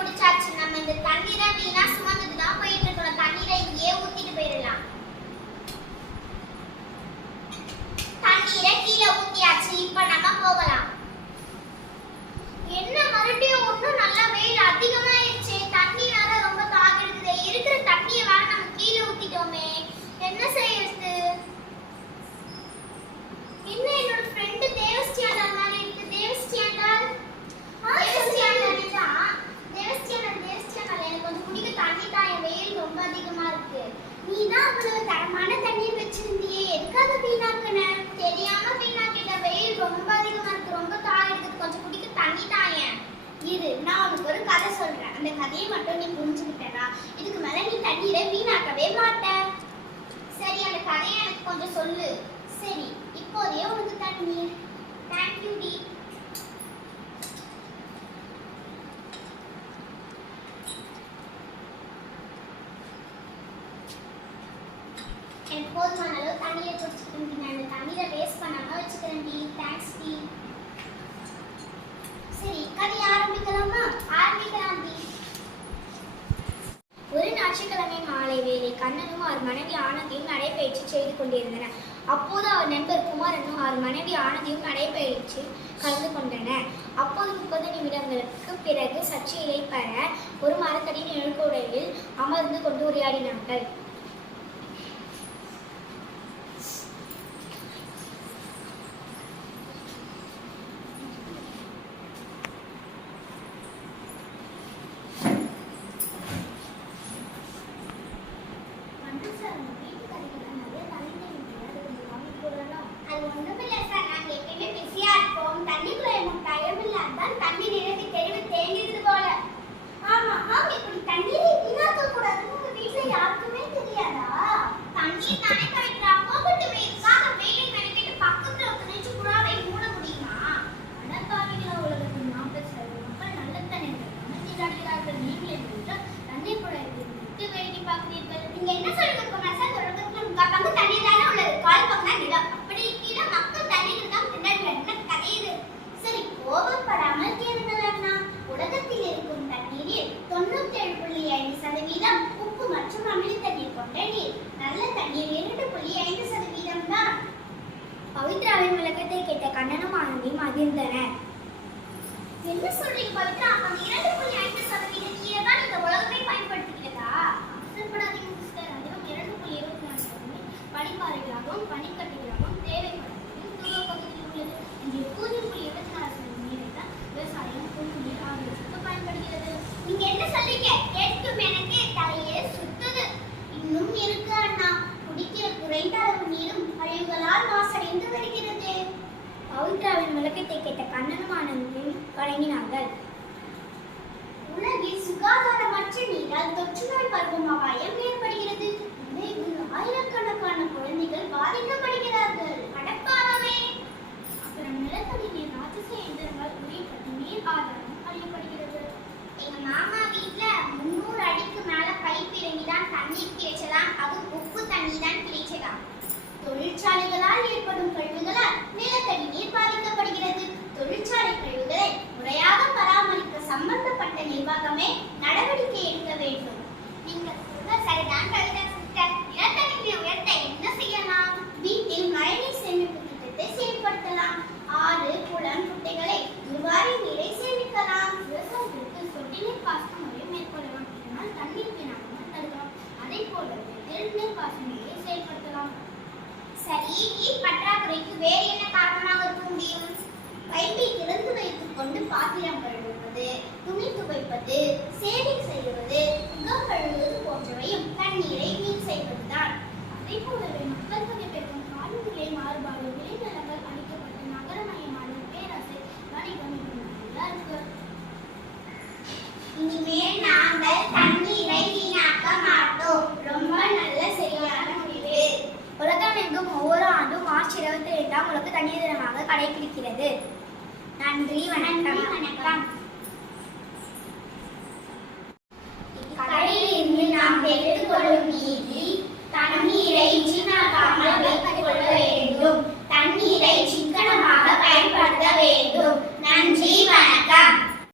முடிச்சாச்சு நம்ம இந்த தண்ணீரை வீணா சுமந்து சொல்லு. சரி இப்போதே உனக்கு தண்ணீர். தேங்க்யூ டி எனக்கு போதுமான அளவு தண்ணியை குடிச்சுக்கிட்டு நான் அந்த தண்ணீரை வேஸ்ட் பண்ணாம வச்சுக்கிறேன் டி தேங்க்ஸ் டி சரி கதை ஆரம்பிக்கலாமா ஆரம்பிக்கலாம் டி ஒரு ஞாயிற்றுக்கிழமை மாலை வேளை கண்ணனும் அவர் மனைவி ஆனந்தியும் நடைபயிற்சி செய்து கொண்டிருந்தனர். அப்போது அவர் நண்பர் குமாரனும் அவர் மனைவி ஆனந்தியும் நடைபயிற்சி கலந்து கொண்டனர். அப்போது முப்பது நிமிடங்களுக்கு பிறகு சற்று பெற ஒரு மரத்தடி நிழற்குடையில் அமர்ந்து கொண்டு உரையாடினார்கள். தான் இல்ல தண்ணீர் இரண்டு புள்ளி ஐந்து சதவீதம் தான் பவித்ராவின் விளக்கத்தை கேட்ட கண்ணனும் ஆனந்தியும் அதிர்ந்தனர் என்ன சொல்றீங்க பவித்ரா? அப்ப அந்த இரண்டு புள்ளி ஐந்து சதவீத நீரை தான் இந்த உலகமே பயன்படுத்திக்கிறதா அவசரப்படாதீங்க சிஸ்டர். அதுவும் இரண்டு புள்ளி இருபத்தி நாலு சதவீதம் பனிப்பாறைகளாகவும் பனிக்கட்டி பவித்ராவின் விளக்கத்தை கேட்ட கண்ணனும் ஆனந்தியும் வழங்கினார்கள். உலகில் சுகாதாரமற்ற நீரால் தொற்று நோய் பருவம் அபாயம் ஏற்படுகிறது. இதில் ஆயிரக்கணக்கான குழந்தைகள் பாதிக்கப்படுகிறார்கள். அடப்பாவே அப்புறம் நிலத்தடி நீர் ராட்சச இயந்திரங்கள் உரியப்பட்டு நீர் ஆதாரம் அறியப்படுகிறது. எங்க மாமா வீட்ல முன்னூறு அடிக்கு மேல பைப் இறங்கி தான் தண்ணீர் கிடைச்சதாம் அது உப்பு தண்ணி தான் கிடைச்சதாம் தொழிற்சாலைகளால் ஏற்படும் கழிவுகளால் நிலத்தடி நீர் பாதிக்கப்படுகிறது. தொழிற்சாலை கழிவுகளை முறையாக பராமரிக்க சம்பந்தப்பட்ட நிர்வாகமே நடவடிக்கை நீர் பற்றாக்குறைக்கு வேறு என்ன காரணமாக இருக்க முடியும்? பைப்பை திறந்து வைத்துக் கொண்டு பாத்திரம் கழுவுவது துணி துவைப்பது சேவிங் செய்வது முகம் கழுவுவது போன்றவையும் தண்ணீரை வீண் செய்வதுதான் அதே போலவே மக்கள் தொகை பெருக்கும் காலநிலை மாறுபாடு விளைநிலங்கள் அளிக்கப்பட்ட நகரமயமான பேராசை வணிகம் இன்னும் இருக்கு இனிமேல் நாங்கள் இருபத்தி ரெண்டாம் தினமாக கடைபிடிக்கிறது நன்றி வணக்கம் வணக்கம்.